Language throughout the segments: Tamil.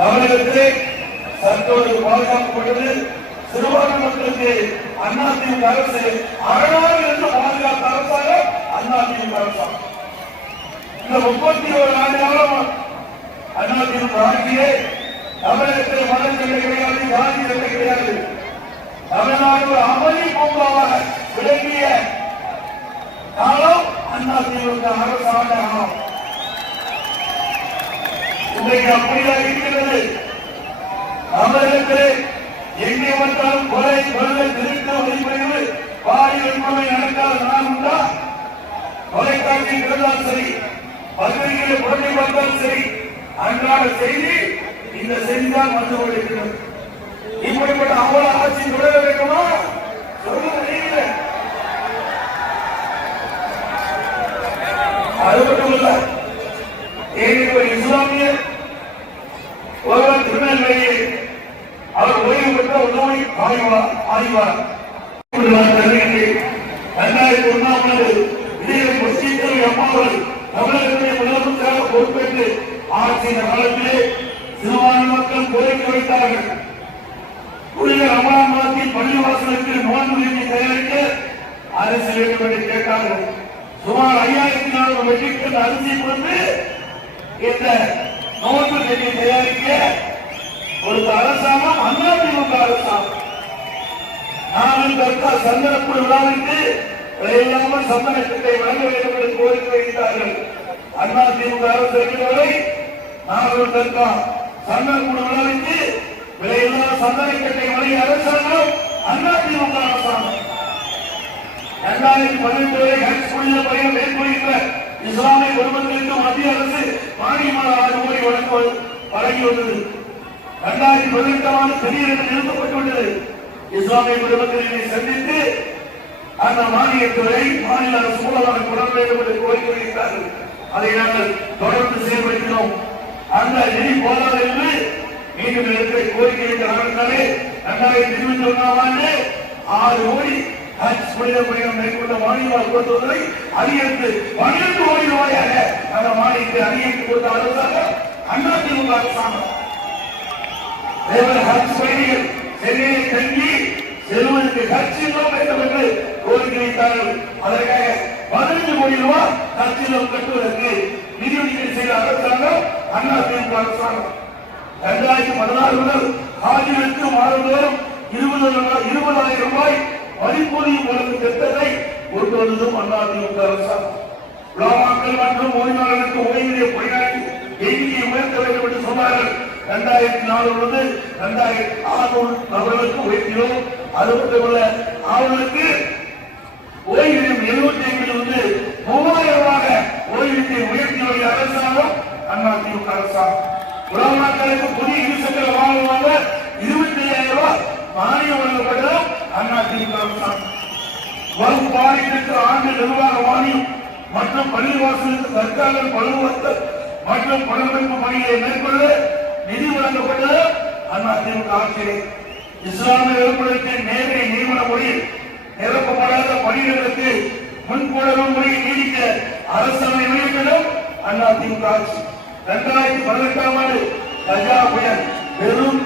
அவர்களுக்கு தற்போது பாதுகாக்கப்பட்டது சிறுபான்மை மக்களுக்கு அண்ணா திமுக அரசு அரசாங்கம் அதிமுக இந்த முப்பத்தி ஒரு ஆண்டு காலம் அதிமுக ஆட்சியே தமிழகத்தில் கிடையாது ஜாதி சண்டை கிடையாது. தமிழ்நாடு ஒரு பூங்காவாக விளங்கிய காலம் அதிமுக அரசாண்ட காலம் இன்றைக்கு அப்படியாக இருக்கிறது? எங்கே வந்தாலும் கொலை கொள்ளை திருட்டு வழிபறிவு பாலியல் வன்கொடுமை நடக்காத நான் உண்டா? தொலைக்காட்சி இருந்தாலும் சரி பத்திரிகையில புரட்டி பார்த்தாலும் சரி அன்றாட செய்தி இந்த செய்தி தான் வந்து கொண்டிருக்கிறது. இப்படிப்பட்ட அவ்வளவு ஆட்சி தொடர வேண்டுமா? சொல்ல நீங்களே அது மட்டும் இல்ல ஏன் ஒரு இஸ்லாமியர் ஒருவர் திருநெல்வேலியை அவர் ஓய்வு பெற்ற உணவை ஆய்வார் ஆய்வார். ரெண்டாயிரத்தி ஒன்னாம் ஆண்டு பொறுப்பேற்று ஆட்சியின் காலத்திலே சிறுபான்மை மக்கள் கோரிக்கை வைத்தார்கள். புனித ரமணான் மாதத்தில் பள்ளிவாசலுக்கு தயாரிக்க அரசு வேண்டும் என்று கேட்டார்கள். சுமார் ஐயாயிரத்தி நானூறு மெட்ரிக் டன் அரிசி கொடுத்து இந்த நோன்பு நிதி தயாரிக்க கொடுத்த அரசாங்கம் அதிமுக அரசாங்கம். நாங்கள் தற்கா சந்தனக்குழு விழாவிற்கு விலையில்லாமல் திட்டத்தை வழங்க வேண்டும் என்று கோரிக்கை வைத்தார்கள். அதிமுக அரசு இருக்கிறவரை நாங்கள் தற்கா சந்தனக்குழு விழாவிற்கு விலையில்லா திட்டத்தை வழங்கிய அரசாங்கம் அதிமுக அரசாங்கம். இரண்டாயிரத்தி பதினெட்டு வரை ஹஜ் புனித பயணம் மேற்கொள்கின்ற இஸ்லாமிய குடும்பத்திற்கு மத்திய அரசு மானியமான ஆறு கோடி வழங்குவது வழங்கி வந்தது. இரண்டாயிரத்தி பதினெட்டாம் ஆண்டு பெரிய நிறுத்தப்பட்டுவிட்டது இஸ்லாமிய குடும்பத்தினரை சந்தித்து அந்த மானியத்துறை மாநில அரசு மூலமாக தொடர வேண்டும் என்று கோரிக்கை வைத்தார்கள் அதை நாங்கள் தொடர்ந்து செயல்படுத்தினோம் அந்த நிதி போதாது என்று மீண்டும் இருக்கிற கோரிக்கை வைத்த காரணத்தாலே இரண்டாயிரத்தி இருபத்தி ஒன்றாம் ஆண்டு ஆறு கோடி ஹஜ் புனித பயணம் மேற்கொண்ட மாநில கொடுத்ததை அதிகரித்து பன்னிரண்டு கோடி ரூபாயாக அந்த மாநிலத்தை அதிகரித்து கொடுத்த அளவுக்காக அண்ணா திமுக அரசாங்கம் ஹஜ் பயணிகள் சென்னையில் தங்கி செல்வதற்கு ஹஜ் வேண்டும் வைத்தார்கள் அதற்காக பதினஞ்சு கோடி ரூபாய் கட்சியிலும் கட்டுவதற்கு நிதி ஒதுக்கீடு செய்த அரசாங்கம் அண்ணா திமுக அரசாங்கம். இரண்டாயிரத்தி பதினாறு முதல் ஹாஜிகளுக்கு மாதந்தோறும் இருபது இருபதாயிரம் ரூபாய் மதிப்பூதியம் வழங்கும் திட்டத்தை கொண்டு வந்ததும் திமுக அரசாங்கம். உலமாக்கள் மற்றும் ஓய்வாளர்களுக்கு ஓய்வூதிய பணியாளி எண்ணிக்கையை உயர்த்த வேண்டும் என்று சொன்னார்கள். இரண்டாயிரத்தி நாலு முதல் இரண்டாயிரத்தி ஆறுநூறு நபர்களுக்கு உயர்த்தினோம். அது மட்டுமல்ல அவர்களுக்கு ஓய்வூதியம் எழுபத்தி ஐந்தில் இருந்து மூவாயிரமாக ஓய்வூதியம் உயர்த்தி வழங்கிய அரசாங்கம் அதிமுக அரசாங்கம் உலமாக்களுக்கு புதிய இருசக்கர வாகனமாக இருபத்தி ஐயாயிரம் ரூபாய் மானியம் வழங்கப்பட்டதும் அதிமுக அரசாங்கம் வரும் ஆண்டு நிர்வாக வாணி மற்றும் பள்ளிவாசலுக்கு தற்கால பழுவத்தல் மற்றும் புனரமைப்பு பணியை மேற்கொள்ள நிதி வழங்கப்பட்டது அதிமுக ஆட்சியிலே இஸ்லாமிய உறுப்பினருக்கு நேரடி நியமன முறையில் நிரப்பப்படாத பணியிடங்களுக்கு முன்கூடவு முறையை நீடிக்க அரசாணை வெளியிட்டதும் அதிமுக ஆட்சி. இரண்டாயிரத்தி பதினெட்டாம் ஆண்டு கஜா புயல் பெரும்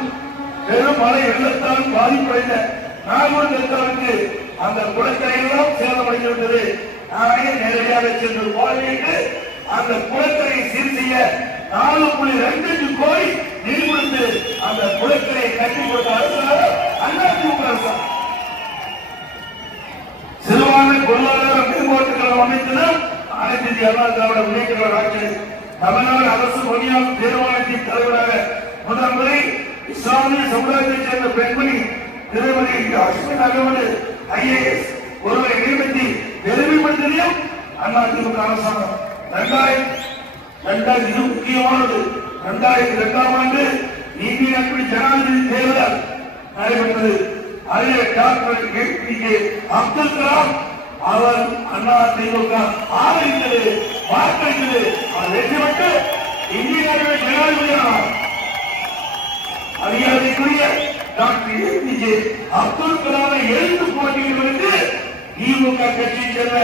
பெரும் மழை வெள்ளத்தால் பாதிப்படைந்த நாகூர் டெல்டாவுக்கு அந்த குளக்கரையெல்லாம் சேதமடைந்து விட்டது. நானே நேரடியாக சென்று பார்வையிட்டு அந்த குளக்கரையை சீர் செய்ய நாலு புள்ளி ரெண்டு கோடி நிதி கொடுத்து அந்த குளக்கரையை கட்டி கொடுத்த அரசாங்கம் அதிமுக அரசு சிறுபான்மை பொருளாதார மேம்பாட்டு கழகம் ஆயிரத்தி அனைத்து இந்திய அண்ணா திராவிட முன்னேற்ற ஆட்சி. தமிழ்நாடு அரசு பணியாளர் தேர்வாணையத்தின் தலைவராக முதல் முறை இஸ்லாமிய சமுதாயத்தைச் சேர்ந்த பெண்மணி திருமதி அஸ்மின் அகமது ஐஏஎஸ் ஒருவரை நியமித்து பெருமைப்படுத்தியும் அதிமுக அரசாங்கம். இரண்டாயிரத்தி இரண்டாயிரத்தி இது முக்கியமானது. ரெண்டாயிரத்தி இரண்டாம் ஆண்டு நீதி நட்பு ஜனாதிபதி தேர்தல் நடைபெற்றது. அதிலே டாக்டர் கே. அப்துல் கலாம் அவர் அண்ணா திமுக ஆதரித்தது வாக்களித்தது. அவர் வெற்றி பெற்று இந்திய நாடுகள் ஜனாதிபதி டாக்டர் ஏபிஜே அப்துல் கலாமை எழுந்து போட்டியில் வந்து திமுக கட்சி செல்ல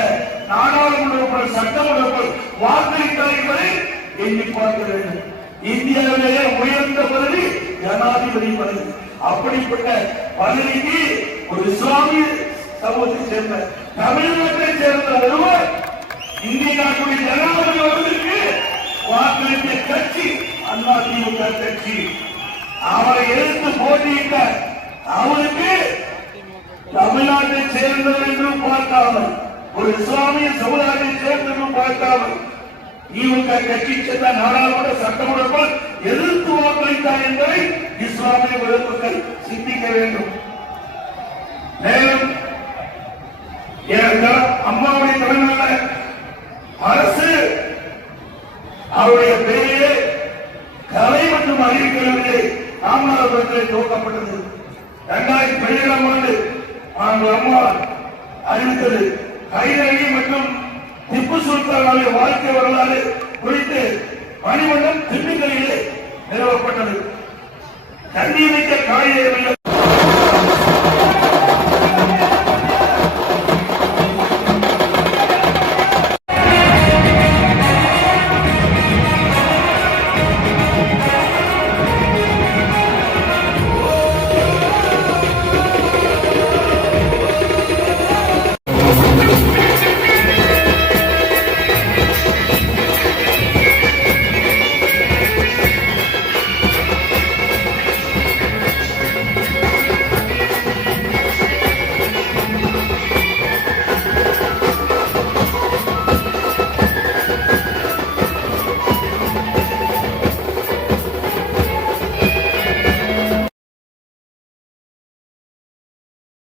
நாடாளுமன்ற சட்டமன்ற உறுப்பினர் வாக்களித்தார் எண்ணி பார்க்க வேண்டும். இந்தியாவிலேயே உயர்ந்த பதவி ஜனாதிபதி பதவி. அப்படிப்பட்ட பதவிக்கு ஒரு இஸ்லாமிய சமூகத்தை சேர்ந்த தமிழ்நாட்டை சேர்ந்த ஒருவர் இந்திய நாட்டுடைய ஜனாதிபதி வருவதற்கு வாக்களித்த கட்சி அண்ணா திமுக கட்சி. அவரை எதிர்த்து போட்டியிட்ட அவருக்கு தமிழ்நாட்டை சேர்ந்தவர் என்றும் பார்க்காமல் ஒரு இஸ்லாமிய சமுதாயத்தை சேர்ந்தவரும் பார்க்காமல் திமுக கட்சி சேர்ந்த நாடாளுமன்ற சட்டமன்ற எதிர்த்து வாக்களித்தார் என்பதை இஸ்லாமிய விருப்பங்கள் சிந்திக்க வேண்டும். மேலும் ஏனென்றால் அம்மாவுடைய தலைமையில அரசு அவருடைய பெயரே கலை மற்றும் அறிவிக்கிறது ராமநாதபுரத்தில் துவக்கப்பட்டது. இரண்டாயிரத்தி பதினேழாம் ஆண்டு நாங்கள் அம்மா அறிவித்தது. கைரளி மற்றும் திப்பு சுல்தானுடைய வாழ்க்கை வரலாறு குறித்து மணிமண்டம் திண்டுக்கல்லிலே நிறுவப்பட்டது. கண்ணியமிக்க காரியமில்லை